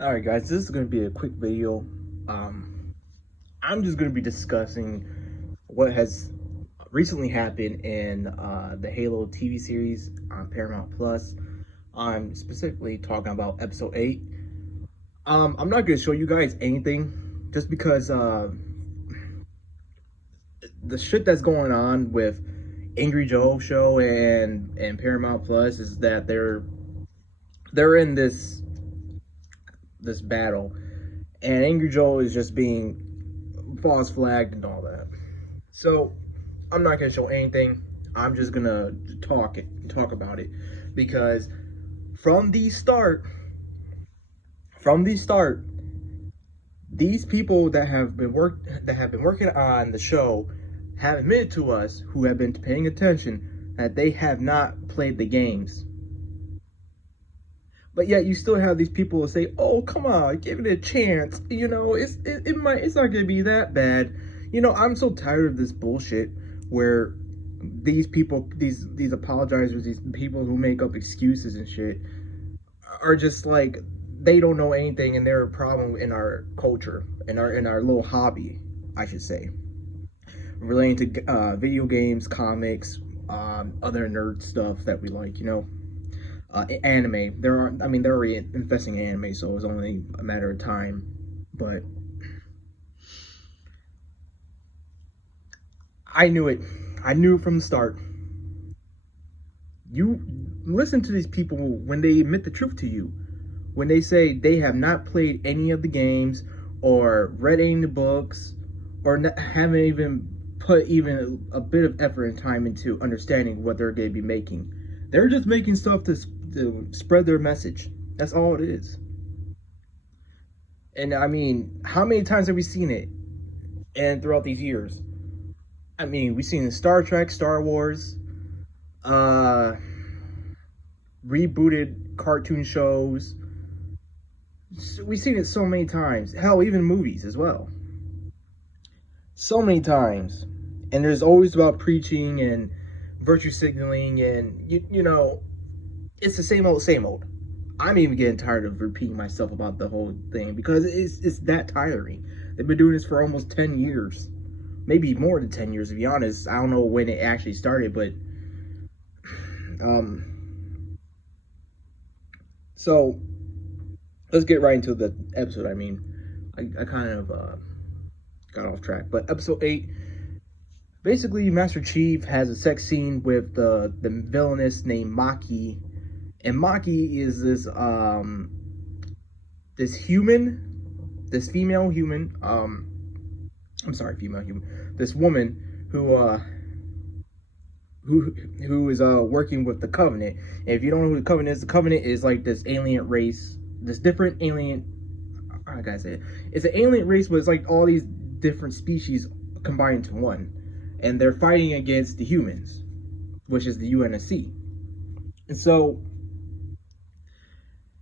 All right, guys, this is going to be a quick video. I'm just going to be discussing what has recently happened in the Halo TV series on Paramount Plus. I'm specifically talking about episode 8. I'm not going to show you guys anything just because the shit that's going on with Angry Joe show and Paramount Plus is that they're in this battle, and Angry Joe is just being false flagged and all that. So I'm not gonna show anything. I'm just gonna talk about it because from the start, these people that have been working on the show have admitted to us, who have been paying attention, that they have not played the games. But yet you still have these people who say, "Oh, come on, give it a chance. It's not gonna be that bad." I'm so tired of this bullshit where these people, these apologizers, these people who make up excuses and shit, are just like they don't know anything, and they're a problem in our culture, in our little hobby, I should say, relating to video games, comics, other nerd stuff that we like. Anime. They're already investing in anime, so it's only a matter of time. But I knew it. I knew it from the start. You listen to these people when they admit the truth to you. When they say they have not played any of the games or read any of the books or haven't even put even a bit of effort and time into understanding what they're going to be making. They're just making stuff to spread their message. That's all it is. And how many times have we seen it? And throughout these years, we've seen it in Star Trek, Star Wars, rebooted cartoon shows. We've seen it so many times. Hell, even movies as well. So many times. And there's always about preaching and virtue signaling, and it's the same old. I'm even getting tired of repeating myself about the whole thing because it's that tiring. They've been doing this for almost 10 years. Maybe more than 10 years, to be honest. I don't know when it actually started, but so let's get right into the episode. I kind of got off track, but episode 8, basically Master Chief has a sex scene with the villainess named Maki. And Maki is this female human, this woman who is working with the Covenant. And if you don't know who the Covenant is like this alien race, this different alien, I gotta say it. It's an alien race, but it's like all these different species combined into one. And they're fighting against the humans, which is the UNSC. And so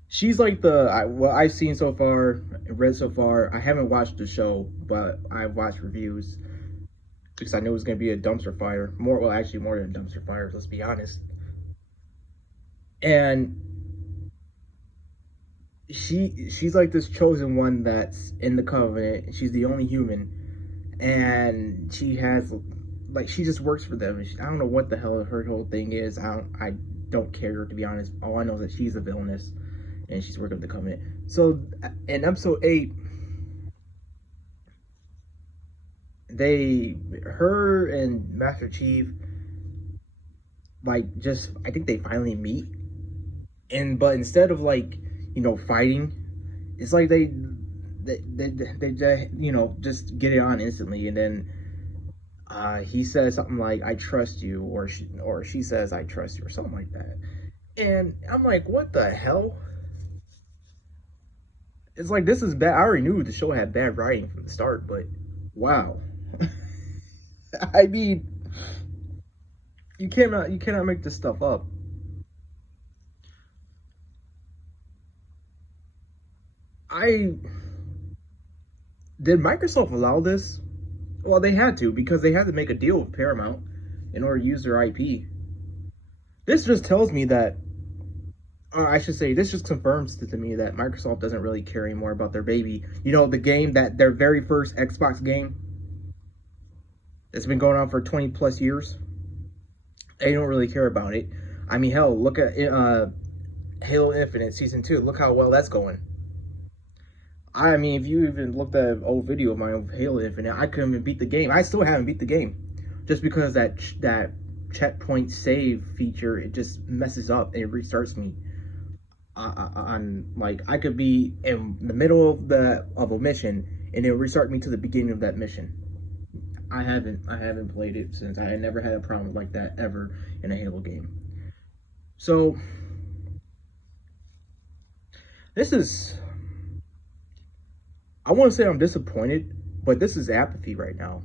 she's like what I've seen so far, read so far. I haven't watched the show, but I've watched reviews because I knew it was going to be a dumpster fire. More than a dumpster fire, let's be honest. And she's like this chosen one that's in the Covenant. She's the only human, and she just works for them. I don't know what the hell her whole thing is. I don't care, to be honest. All I know is that she's a villainess and she's working with the Covenant. So in episode 8, her and Master Chief, I think they finally meet. But instead of fighting, it's like they just get it on instantly. And then he says something like, "I trust you," or she says, "I trust you," or something like that. And I'm like, what the hell? It's like, this is bad. I already knew the show had bad writing from the start, but wow. You cannot make this stuff up. Did Microsoft allow this? Well, they had to, because they had to make a deal with Paramount in order to use their IP. This just tells me that I should say, this just confirms to me that Microsoft doesn't really care anymore about their baby. You know, the game that their very first Xbox game that's been going on for 20 plus years. They don't really care about it. I mean, hell, look at Halo Infinite Season 2. Look how well that's going. I mean, if you even looked at an old video of my own Halo Infinite, I couldn't even beat the game. I still haven't beat the game. Just because that checkpoint save feature, it just messes up and it restarts me. On like, I could be in the middle of a mission and it'll restart me to the beginning of that mission. I haven't played it since. I never had a problem like that ever in a Halo game. So this is, I want to say I'm disappointed, but this is apathy right now.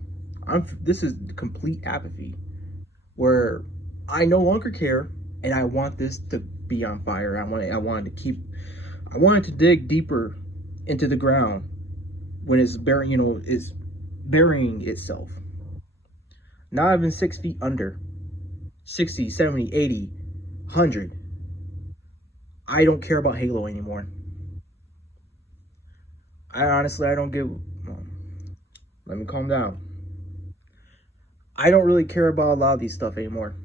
This is complete apathy where I no longer care and I want this to be on fire. I wanted to dig deeper into the ground when it's burying itself. Not even 6 feet under. 60, 70, 80, 100. I don't care about Halo anymore. I don't give... Let me calm down. I don't really care about a lot of these stuff anymore.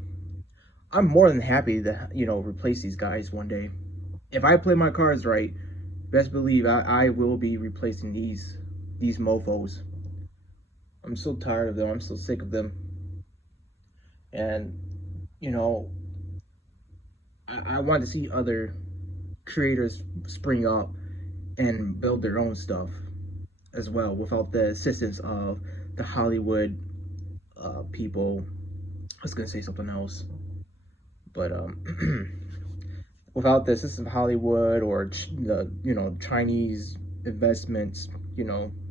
I'm more than happy to, replace these guys one day. If I play my cards right, best believe I will be replacing these mofos. I'm so tired of them. I'm so sick of them. And, I want to see other creators spring up and build their own stuff as well without the assistance of the Hollywood people. I was going to say something else. But without the assistance of Hollywood or the Chinese investments,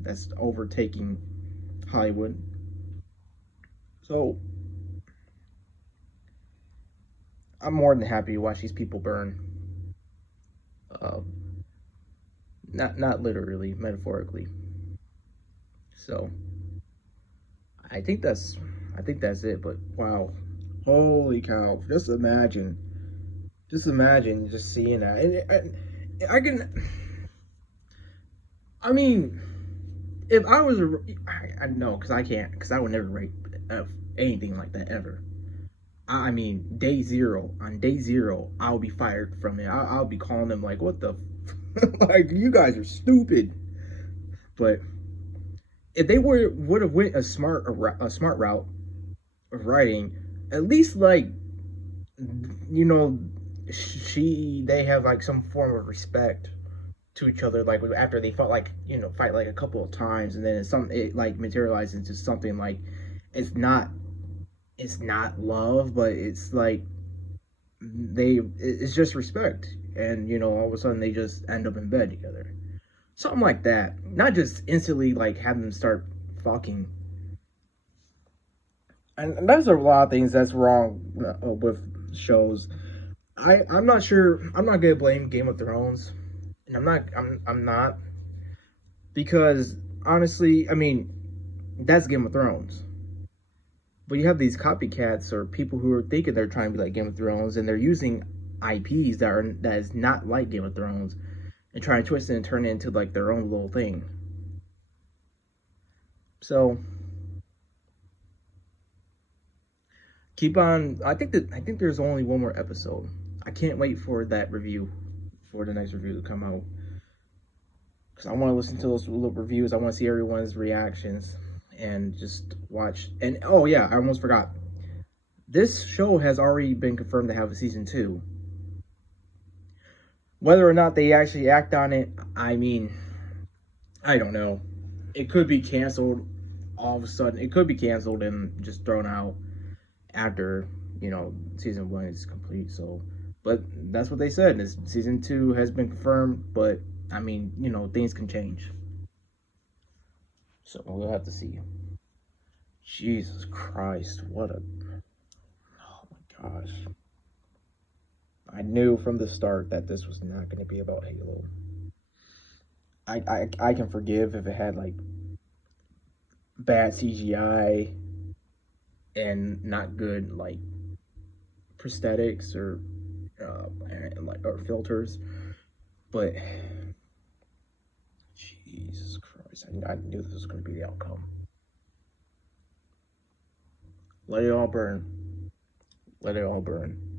that's overtaking Hollywood. So I'm more than happy to watch these people burn. Not literally, metaphorically. So I think that's it. But wow, holy cow! Just imagine just seeing that. And I can. I mean, if I was I know, because I can't, because I would never write anything like that ever. I mean, on day zero, I'll be fired from it. I'll be calling them like, what the, like, you guys are stupid. But if they would have went a smart route of writing, at least like, they have like some form of respect to each other. Like after they fight like a couple of times, and then it like materializes into something like it's not love, but it's like it's just respect, and all of a sudden they just end up in bed together, something like that. Not just instantly like have them start fucking. And there's a lot of things that's wrong with shows. I'm not sure. I'm not gonna blame Game of Thrones, and I'm not, because honestly, I mean, that's Game of Thrones. But you have these copycats or people who are thinking they're trying to be like Game of Thrones, and they're using IPs that is not like Game of Thrones, and trying to twist it and turn it into like their own little thing. So keep on. I think there's only one more episode. I can't wait for that review, for the next review to come out, because I want to listen to those little reviews. I want to see everyone's reactions and just watch. And oh yeah, I almost forgot. This show has already been confirmed to have a season 2. Whether or not they actually act on it, I mean, I don't know. It could be canceled all of a sudden. It could be canceled and just thrown out after, season 1 is complete. So, but that's what they said. This season 2 has been confirmed, but I mean, things can change. So we'll have to see. Jesus Christ, what a... Oh my gosh. I knew from the start that this was not going to be about Halo. I can forgive if it had like bad CGI and not good like prosthetics or and like or filters. But Jesus Christ, I knew this was going to be the outcome. Let it all burn. Let it all burn.